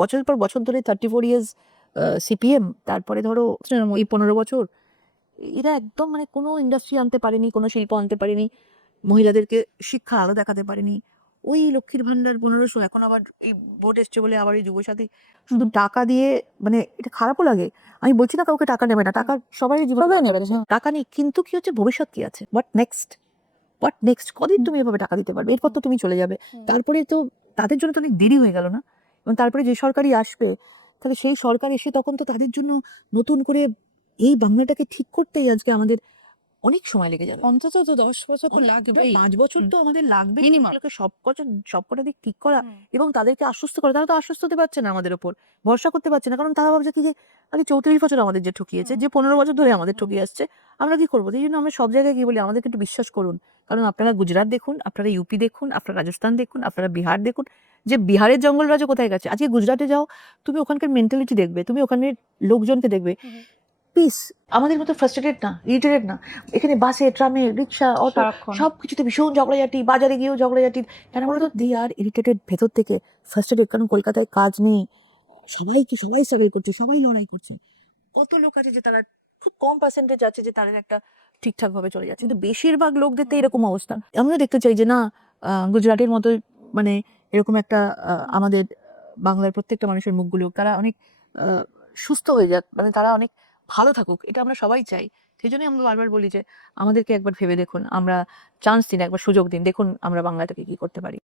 বছরের পর বছর ধরে 34 ইয়ার্স সিপিএম, তারপরে ধরো এই 15 বছর এরা একদম মানে কোনো ইন্ডাস্ট্রি আনতে পারেনি, কোনো শিল্প আনতে পারেনি, মহিলাদেরকে শিক্ষা আলো দেখাতে পারেনি। ওই লক্ষ্মীর ভান্ডার 1500, এখন আবার এই ভোট এসছে বলে আবার এই যুবসাথী শুধু টাকা দিয়ে, মানে এটা খারাপও লাগে। আমি বলছি না কাউকে টাকা নেবে না, টাকা সবাই জীবনে নেবে, টাকা নেই, কিন্তু কি হচ্ছে, ভবিষ্যৎ কি আছে, হোয়াট নেক্সট কদিন তুমি এভাবে টাকা দিতে পারবে, এরপর তো তুমি চলে যাবে। তারপরে তো তাদের জন্য তো অনেক দেরি হয়ে গেল না? এবং তারপরে যে সরকারই আসবে, তাহলে সেই সরকার এসে তখন তো তাদের জন্য নতুন করে এই বাংলাটাকে ঠিক করতেই আজকে আমাদের অনেক সময় লেগে যাবে। অন্তত তো 10 বছর তো লাগবে, 5 বছর তো আমাদের লাগবে মিনিমাম। সবকটা দিক ঠিক করা এবং তাদেরকে আশ্বস্ত করা। তারা তো আশ্বস্ত হতে পারছে না, আমাদের উপর ভরসা করতে পারছে না, কারণ তারা ভাবছে কি যে আগে 34 বছর আমাদের যে ঠকিয়েছে, যে 15 বছর ধরে আমাদের ঠকিয়ে আসছে, আমরা কি করবো? এই জন্য আমরা সব জায়গায় গিয়ে বলি আমাদেরকে একটু বিশ্বাস করুন। কারণ আপনারা গুজরাট দেখুন, আপনারা ইউপি দেখুন, আপনারা রাজস্থান দেখুন, আপনারা বিহার দেখুন, যে বিহারের জঙ্গলরাজও কোথায় গেছে। আজকে গুজরাটে যাও, তুমি ওখানকার মেন্টালিটি দেখবে, তুমি ওখানের লোকজনকে দেখবে, পিস। আমাদের মতো ফ্রাস্ট্রেটেড না, ইরিটেটেড না। এখানে বাসে, ট্রামে, রিক্সা, অটো, সব কিছুতে ভীষণ ঝগড়াঝাটি, বাজারে গিয়েও ঝগড়াঝাটি। কেন বলতো? দে আর ইরিটেটেড ভেতর থেকে, ফ্রাস্ট্রেটেড। কারণ কলকাতায় কাজ নেই, সবাই সার্ভে করছে, সবাই লড়াই করছে। কত লোক আছে যে তারা খুব কম পার্সেন্টেজ আছে যে তাদের একটা ঠিকঠাক ভাবে চলে যাচ্ছে, কিন্তু বেশিরভাগ লোকদের তো এরকম অবস্থা। আমিও দেখতে চাই যে না, গুজরাটের মতো মানে এরকম একটা আমাদের বাংলার প্রত্যেকটা মানুষের মুখগুলো তারা অনেক সুস্থ হয়ে যাক, মানে তারা অনেক ভালো থাকুক, এটা আমরা সবাই চাই। সেই জন্যই আমরা বারবার বলি যে আমাদেরকে একবার ভেবে দেখুন, আমরা চান্স দিন, একবার সুযোগ দিন, দেখুন আমরা বাংলাটাকে কি করতে পারি।